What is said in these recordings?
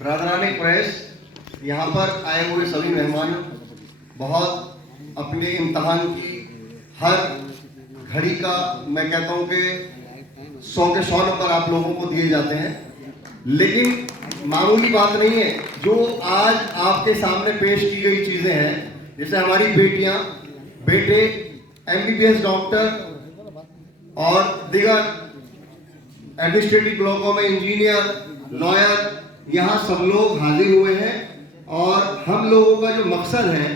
برادران قریش، یہاں پر آئے ہوئے سبھی مہمان بہت اپنے امتحان کی ہر گھڑی کا میں کہتا ہوں کہ 100 کے 100 نمبر آپ لوگوں کو دیے جاتے ہیں، لیکن معمولی بات نہیں ہے جو آج آپ کے سامنے پیش کی گئی چیزیں ہیں، جیسے ہماری بیٹیاں بیٹے MBBS ڈاکٹر اور دیگر ایڈمنسٹریٹو بلاکوں میں انجینئر لائر، یہاں سب لوگ حاضر ہوئے ہیں اور ہم لوگوں کا جو مقصد ہے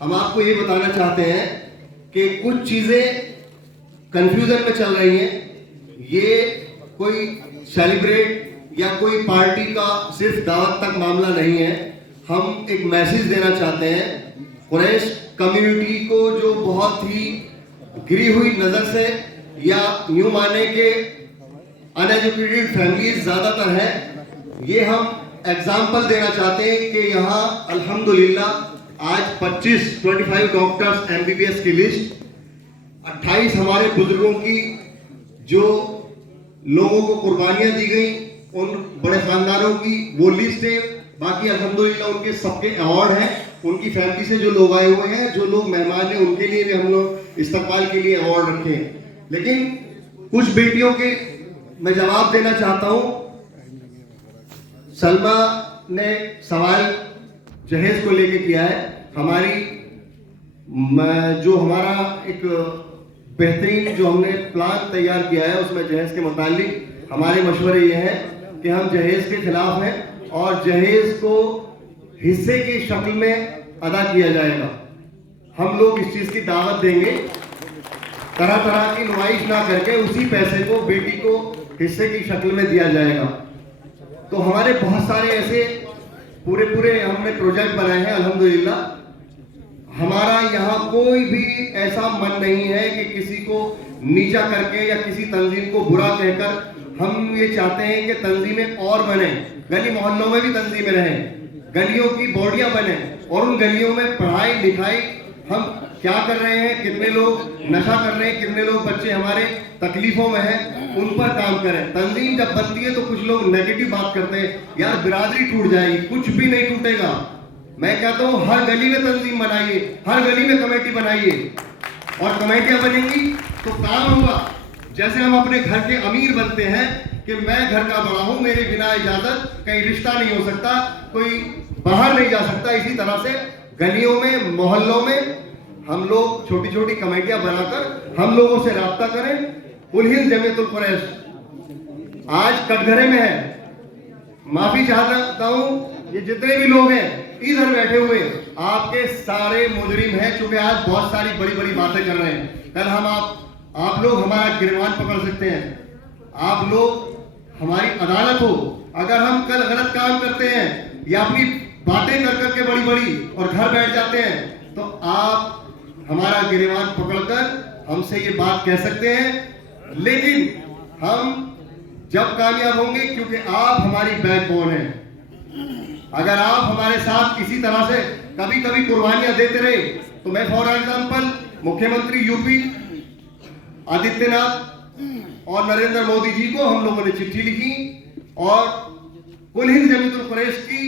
ہم آپ کو یہ بتانا چاہتے ہیں کہ کچھ چیزیں کنفیوژن میں چل رہی ہیں، یہ کوئی سیلیبریٹ یا کوئی پارٹی کا صرف دعوت تک معاملہ نہیں ہے، ہم ایک میسیج دینا چاہتے ہیں قریش کمیونٹی کو جو بہت ہی گری ہوئی نظر سے یا یوں مانے کہ ان ایجوکیٹڈ فیملیز زیادہ تر ہیں، یہ ہم ایگزامپل دینا چاہتے ہیں کہ یہاں الحمدللہ آج 25 ڈاکٹرز MBBS کی لسٹ، 28 ہمارے بزرگوں کی جو لوگوں کو قربانیاں دی گئیں ان بڑے خاندانوں کی وہ لسٹ ہے، باقی الحمدللہ ان کے سب کے ایوارڈ ہیں، ان کی فیملی سے جو لوگ آئے ہوئے ہیں، جو لوگ مہمان ہیں ان کے لیے بھی ہم لوگ استقبال کے لیے ایوارڈ رکھے ہیں، لیکن کچھ بیٹیوں کے میں جواب دینا چاہتا ہوں۔ سلمہ نے سوال جہیز کو لے کے کیا ہے، جو ہمارا ایک بہترین جو ہم نے پلان تیار کیا ہے اس میں جہیز کے متعلق ہمارے مشورے یہ ہیں کہ ہم جہیز کے خلاف ہیں اور جہیز کو حصے کی شکل میں ادا کیا جائے گا۔ ہم لوگ اس چیز کی دعوت دیں گے، طرح طرح کی نمائش نہ کر کے اسی پیسے کو بیٹی کو حصے کی شکل میں دیا جائے گا۔ تو ہمارے بہت سارے ایسے پورے ہم نے پروجیکٹ بنائے ہیں الحمدللہ۔ ہمارا یہاں کوئی بھی ایسا من نہیں ہے کہ کسی کو نیچا کر کے یا کسی تنظیم کو برا کہہ کر، ہم یہ چاہتے ہیں کہ تنظیمیں اور بنیں، گلی محلوں میں بھی تنظیمیں رہیں، گلیوں کی باڈیاں بنیں اور ان گلیوں میں پڑھائی لکھائی ہم کیا کر رہے ہیں، کتنے لوگ نشہ کر رہے ہیں، کتنے لوگ بچے ہمارے تکلیفوں میں ہیں، ان پر کام کریں۔ تنظیم جب بنتی ہے تو کچھ لوگ نیگیٹو بات کرتے ہیں، یار برادری ٹوٹ جائے گی، کچھ بھی نہیں ٹوٹے گا۔ میں کہتا ہوں ہر گلی میں تنظیم بنائیے، ہر گلی میں کمیٹی بنائیے، اور کمیٹیاں بنیں گی تو کام ہوگا۔ جیسے ہم اپنے گھر کے امیر بنتے ہیں کہ میں گھر کا بڑا ہوں، میرے بنا اجازت کہیں رشتہ نہیں ہو سکتا، کوئی باہر نہیں جا سکتا، اسی طرح سے گلیوں میں محلوں میں ہم لوگ چھوٹی چھوٹی کمیٹیاں بنا کر ہم لوگوں سے رابطہ کریں۔ الہند جمعیت القریش آج کٹگھرے میں ہے، معافی چاہتا ہوں یہ جتنے بھی لوگ ہیں ادھر بیٹھے ہوئے آپ کے سارے مجرم ہیں، چونکہ آج بہت ساری بڑی باتیں کر رہے ہیں، کل ہم آپ لوگ ہمارا گریبان پکڑ سکتے ہیں، آپ لوگ ہماری عدالت ہو، اگر ہم کل غلط کام کرتے ہیں یا اپنی باتیں کر کے بڑی اور گھر بیٹھ جاتے ہیں تو آپ ہمارا گریبان پکڑ کر ہم سے یہ بات کہہ سکتے ہیں، لیکن ہم جب کامیاب ہوں گے کیونکہ آپ ہماری بیک بون ہیں۔ اگر آپ ہمارے ساتھ کسی طرح سے کبھی قربانیاں دیتے رہے تو میں فار ایگزامپل مکھیہ منتری UP آدتیہ ناتھ اور نریندر مودی جی کو ہم لوگوں نے چٹھی لکھی اور کل ہند جمعیت القریش کی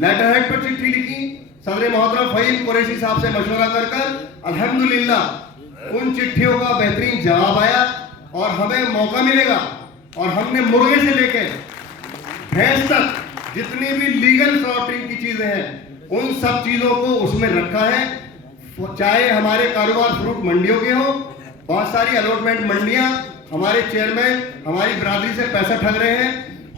لیٹر ہیڈ پر چٹھی لکھی، صدر محترم فہیم قریشی صاحب سے مشورہ کر الحمدللہ ان چٹھیوں کا بہترین جواب آیا اور ہمیں موقع ملے گا اور ہم نے مرغے سے لے کے بھینس تک جتنی بھی لیگل سلاٹرنگ کی چیزیں ہیں ان سب چیزوں کو اس میں رکھا ہے، چاہے ہمارے کاروبار فروٹ منڈیوں کے ہوں، بہت ساری الاٹمنٹ منڈیاں، ہمارے چیئرمین ہماری برادری سے پیسہ ٹھگ رہے ہیں،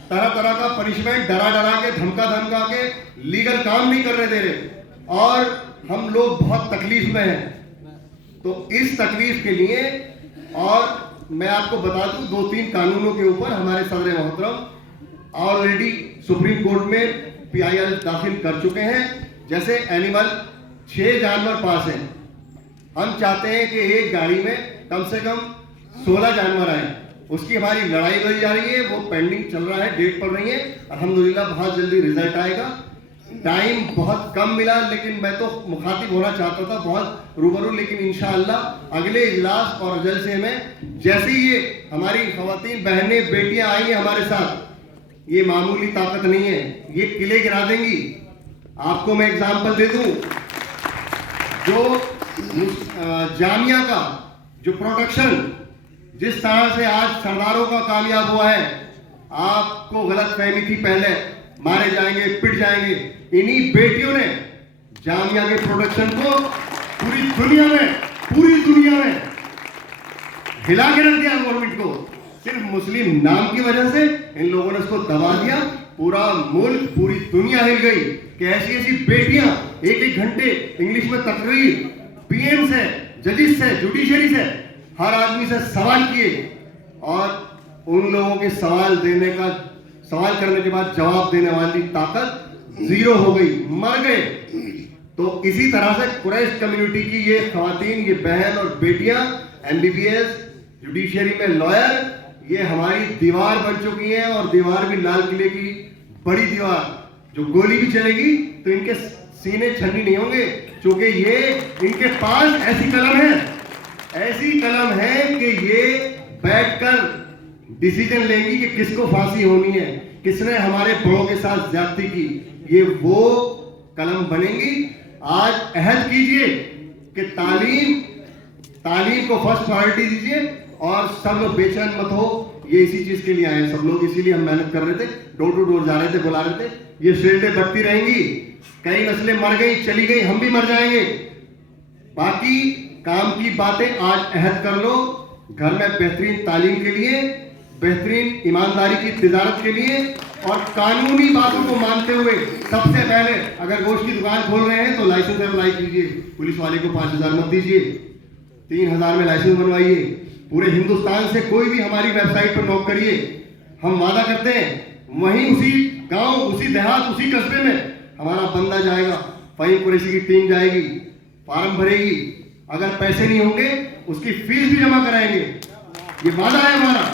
طرح کا پنشمنٹ ڈرا کے دھمکا کے لیگل کام نہیں کرنے دے رہے اور ہم لوگ بہت تکلیف میں ہیں۔ تو اس تکلیف کے لیے اور میں آپ کو بتا دوں 2-3 قانونوں کے اوپر ہمارے صدر محترم آلریڈی سپریم کورٹ میں PIL داخل کر چکے ہیں، جیسے اینیمل 6 جانور پاس ہیں، ہم چاہتے ہیں کہ ایک گاڑی میں کم سے کم 16 جانور آئیں، اس کی ہماری لڑائی لڑی جا رہی ہے، وہ پینڈنگ چل رہا ہے، ڈیٹ پڑ رہی ہے، الحمدللہ بہت جلدی رزلٹ آئے گا۔ ٹائم بہت کم ملا لیکن میں تو مخاطب ہونا چاہتا تھا بہت روبرو، لیکن انشاءاللہ اگلے اجلاس اور جلسے میں جیسے یہ ہماری خواتین بہنیں بیٹیاں آئی ہیں ہمارے ساتھ یہ معمولی طاقت نہیں ہے, یہ قلعے گرا دیں گی. آپ کو میں اگزامپل دے دوں, جو جامعہ کا جو پروڈکشن جس طرح سے آج سرداروں کا کامیاب ہوا ہے, آپ کو غلط فہمی تھی پہلے مارے جائیں گے, پٹ جائیں گے, انہی بیٹیوں نے جامعہ کے پروڈکشن کو پوری دنیا میں ہلا کے رکھ دیا. گورنمنٹ کو صرف مسلم نام کی وجہ سے ان لوگوں نے اس کو دبا دیا. پورا ملک, پوری دنیا ہل گئی کہ ایسی ایسی بیٹیاں ایک گھنٹے انگلش میں تقریر, پی ایم سے, ججز سے, جوڈیشری سے, ہر آدمی سے سوال کیے, اور ان لوگوں کے سوال کرنے کے بعد جواب دینے والی طاقت زیرو ہو گئی, مر گئے. تو اسی طرح سے قریش کمیونٹی کی یہ خواتین, یہ بہن اور بیٹیاں M B B S, judiciary میں لائر, یہ ہماری دیوار بن چکی ہیں. اور دیوار بھی لال قلعے کی بڑی دیوار, جو گولی بھی چلے گی تو ان کے سینے چھنی نہیں ہوں گے, چونکہ یہ ان کے پاس ایسی قلم ہے کہ یہ بیٹھ کر ڈیسیجن لیں گی کہ کس کو پھانسی ہونی ہے, کس نے ہمارے بڑوں کے ساتھ زیادتی کی. یہ وہ قلم بنیں گی. آج عہد کیجئے کہ تعلیم کو فرسٹ پرائورٹی دیجئے, اور سب لوگ بے چین مت ہو. یہ اسی چیز کے لیے آئے ہیں سب لوگ, اسی لیے ہم محنت کر رہے تھے, ڈور ٹو ڈور جا رہے تھے, بلا رہے تھے. یہ شیلڈیں بڑھتی رہیں گی, کئی نسلیں مر گئی, چلی گئی, ہم بھی مر جائیں گے. باقی کام کی باتیں آج عہد کر لو, گھر میں بہترین تعلیم کے لیے, بہترین ایمانداری کی تجارت کے لیے, اور قانونی باتوں کو مانتے ہوئے. سب سے پہلے اگر گوشت کی دکان کھول رہے ہیں تو لائسنس اپلائی کیجیے, پولیس والے کو 5,000 مت دیجیے, 3,000 میں لائسنس بنوائیے. پورے ہندوستان سے کوئی بھی ہماری ویب سائٹ پر نوٹ کریے, ہم وعدہ کرتے ہیں وہیں اسی گاؤں, اسی دیہات, اسی قصبے میں ہمارا بندہ جائے گا, فہیم قریشی کی ٹیم جائے گی, فارم بھرے گی, اگر پیسے نہیں ہوں گے اس کی فیس بھی جمع کرائیں گے. یہ وعدہ ہے ہمارا.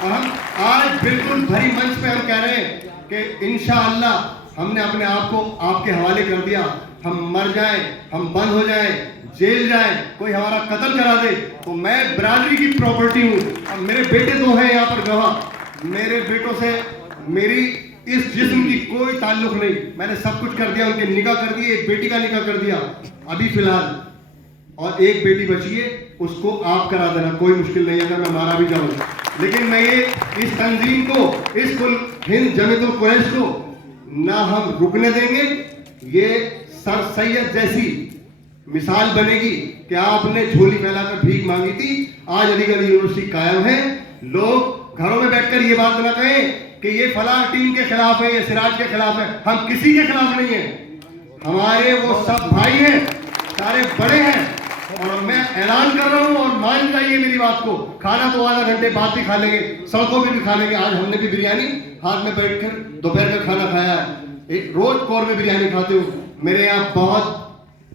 اور ہم آج بالکل بھری منچ پہ ہم کہہ رہے ہیں کہ انشاءاللہ ہم نے اپنے آپ کو آپ کے حوالے کر دیا. ہم مر جائیں, ہم بند ہو جائیں, جیل جائیں, کوئی ہمارا قتل کرا دے, تو میں برادری کی پراپرٹی ہوں. اب میرے بیٹے تو ہیں یہاں پر گواہ, میرے بیٹوں سے میری اس جسم کی کوئی تعلق نہیں. میں نے سب کچھ کر دیا, ان کے نکاح کر دیے, ایک بیٹی کا نکاح کر دیا ابھی فی الحال, اور ایک بیٹی بچی ہے, اس کو آپ کرا دینا, کوئی مشکل نہیں اگر میں مارا بھی جاؤں. لیکن میں یہ اس تنظیم کو, اس کل ہند جمعیت القریش کو نہ ہم رکنے دیں گے. یہ سر سید جیسی مثال بنے گی کہ آپ نے جھولی پھیلا کر بھیک مانگی تھی, آج علی گڑھ یونیورسٹی قائم ہے. لوگ گھروں میں بیٹھ کر یہ بات نہ کہیں کہ یہ فلاں ٹیم کے خلاف ہے, یہ سراج کے خلاف ہے. ہم کسی کے خلاف نہیں ہیں, ہمارے وہ سب بھائی ہیں, سارے بڑے ہیں. اور میں اعلان کر رہا ہوں, اور مان جائیے میری بات کو, کھانا تو آدھا گھنٹے بعد بھی کھا لیں گے, سڑکوں پہ بھی کھا لیں گے. آج ہم نے بھی بریانی ہاتھ میں بیٹھ کر دوپہر کا کھانا کھایا ہے. ایک روز کور میں بریانی کھاتے ہوں. میرے یہاں بہت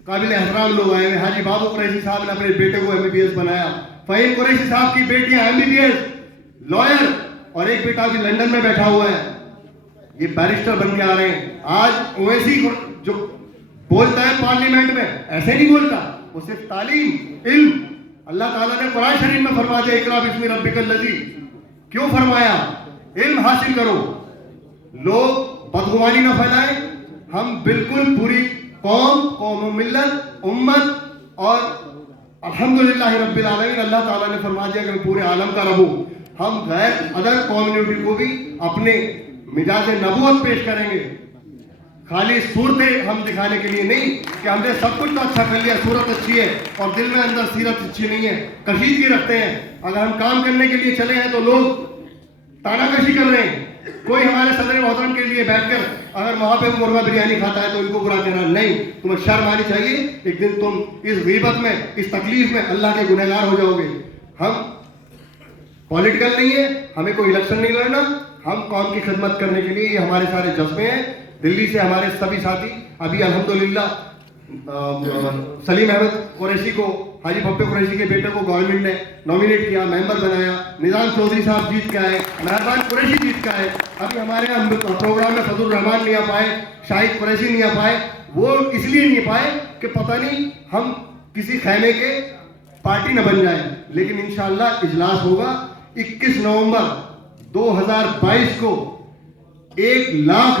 قابل احترام لوگ آئے ہیں. حاجی بابو قریشی صاحب نے اپنے بیٹے کو ایم بی بی ایس بنایا, فہیم قریشی صاحب کی بیٹیاں M B B S lawyer, اور ایک بیٹا بھی لندن میں بیٹھا ہوا ہے, یہ بیرسٹر بن کے آ رہے ہیں. آج اویسی جو بولتا ہے پارلیمنٹ میں, ایسے نہیں بولتا, وہ صرف تعلیم, علم. اللہ تعالیٰ نے قرآن شریف میں فرما دیا اقرا بسم ربک الذی, کیوں فرمایا؟ علم حاصل کرو. لوگ بدگمانی نہ پھیلائیں. ہم بالکل پوری قوم و ملت, امت, اور الحمدللہ رب العالمین, اللہ تعالیٰ نے فرما دیا کہ پورے عالم کا رب ہوں. ہم غیر ادر کمیونٹی کو بھی اپنے مزاج نبوت پیش کریں گے, خالی صورتیں ہم دکھانے کے لیے نہیں کہ ہم نے سب کچھ تو اچھا کر لیا, صورت اچھی ہے اور دل میں اندر سیرت اچھی نہیں ہے, کشیدگی رکھتے ہیں. اگر ہم کام کرنے کے لیے چلے ہیں تو لوگ تانا کشی کر رہے ہیں. کوئی ہمارے صدر محترم کے لیے بیٹھ کر اگر وہاں پہ مرغا بریانی کھاتا ہے تو ان کو برا کہنا نہیں. تمہیں شرم آنی چاہیے. ایک دن تم اس غیبت میں, اس تکلیف میں اللہ کے گنہگار ہو جاؤ گے. ہم پولیٹیکل نہیں ہے, ہمیں کوئی الیکشن نہیں لڑنا, ہم قوم کی خدمت کرنے کے لیے, یہ ہمارے سارے جذبے ہیں. دلی سے ہمارے سبھی ساتھی, ابھی الحمدللہ سلیم احمد قریشی کو, حاجی پھپے قریشی کے بیٹے کو گورنمنٹ نے نامینیٹ کیا, ممبر بنایا. نظام چودھری صاحب جیت کے آئے, مہربان قریشی جیت کے آئے. ابھی ہمارے پروگرام میں فضل الرحمان نہیں آ پائے, شاہد قریشی نہیں آ پائے. وہ اس لیے نہیں پائے کہ پتہ نہیں ہم کسی خیمے کے پارٹی نہ بن جائیں. لیکن انشاءاللہ اجلاس ہوگا 21 نومبر 2022 کو 1,00,000